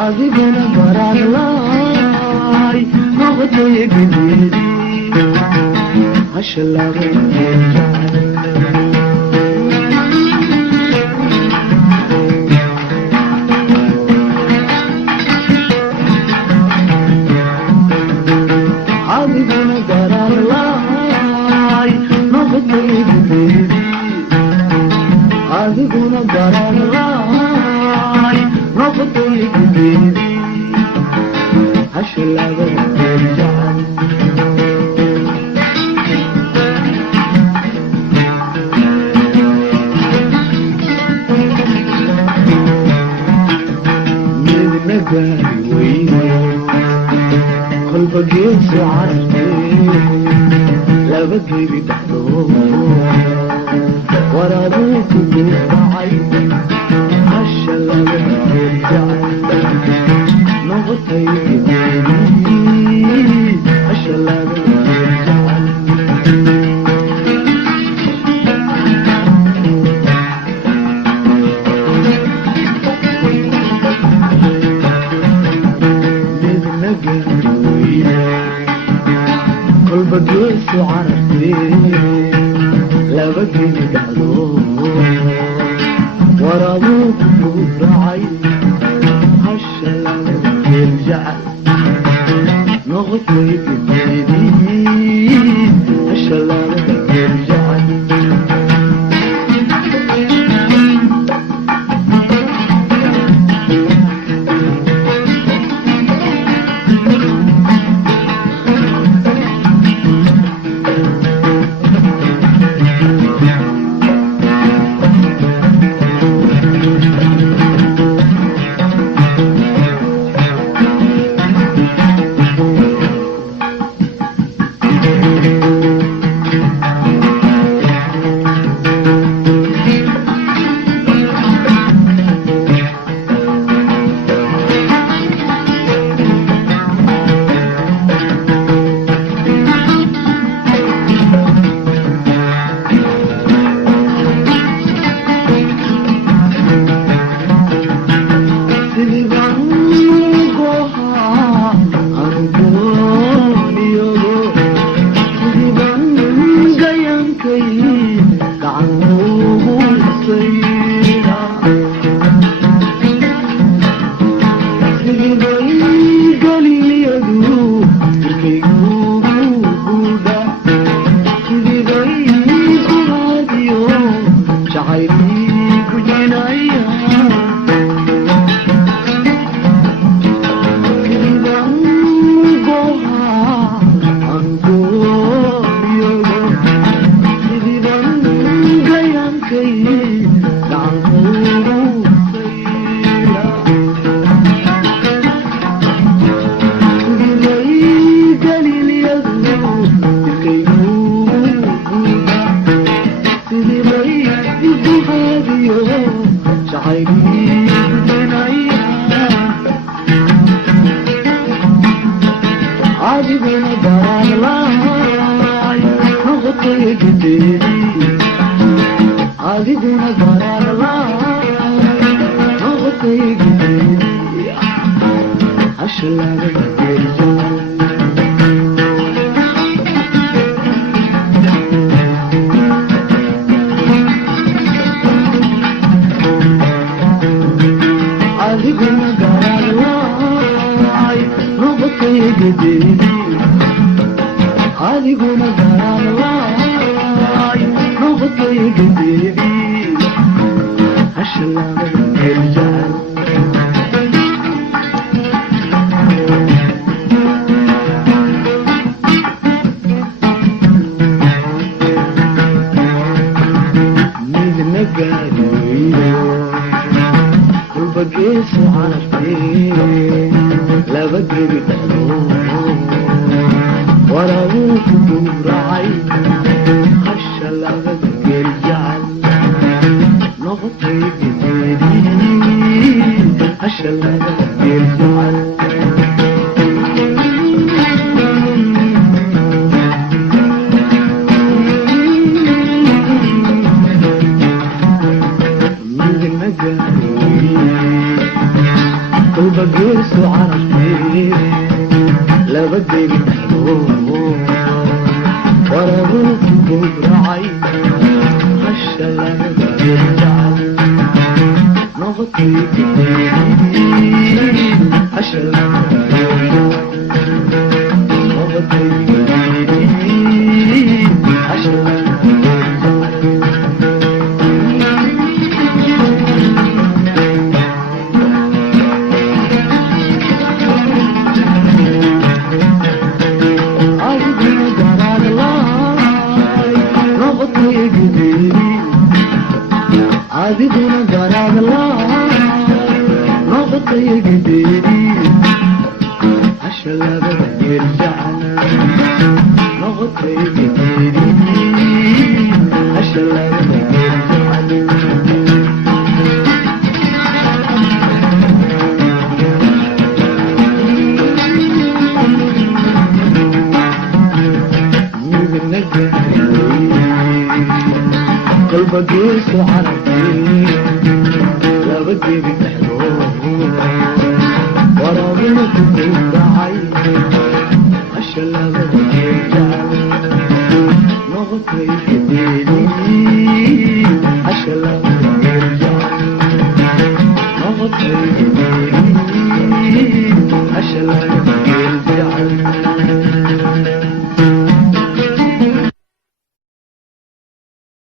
adiguna baraarlaay noqotay gediidi hashalaga adiguna baraarlaay noqotay gediidi adiguna baraarlaay noqotay gediidi hashalaga jecel midna gaari weyne kolba geesi carartay laba gebi dhaxdoo waraabuu ku duufacay hashalaga jecel noqotay gediidi hashalaga jecel midna gaari weyne kolba geesi carartay laba gebi dhaxdoo waraabuu ku duufacay hashalaga jecel noqotay gediidi hashalaga jecel adiguna baraarlaay noqotay gediidi adiguna baraarlaay noqotay gediidi hashalaga jecel adiguna baraarlaay noqotay gediidi adiguna baraarlaay noqotay gediidi hashalaga jecel midna gaari weyne kolba geesi carartay laba gebi dhaxdoo waraabuu ku duufacay hashalaga jecel noqotay gediidi hashalaga jecel midna نجاري قلبك يرسو عرفتي لا بدي بتحلوه ورا روح براعي هالشلال بيرجع نغطي كتير هالشلال بيرجع نغطي كتير هالشلال عابدنا قرار الله نغطي قديري عالشلابة يرجعنا نغطي قديري عالشلابة يرجعنا قلبك يسوى عرفتي لا بدي بتحلوه ورا منك براعي هالشلابة يرجع نغطي كتيري هالشلابة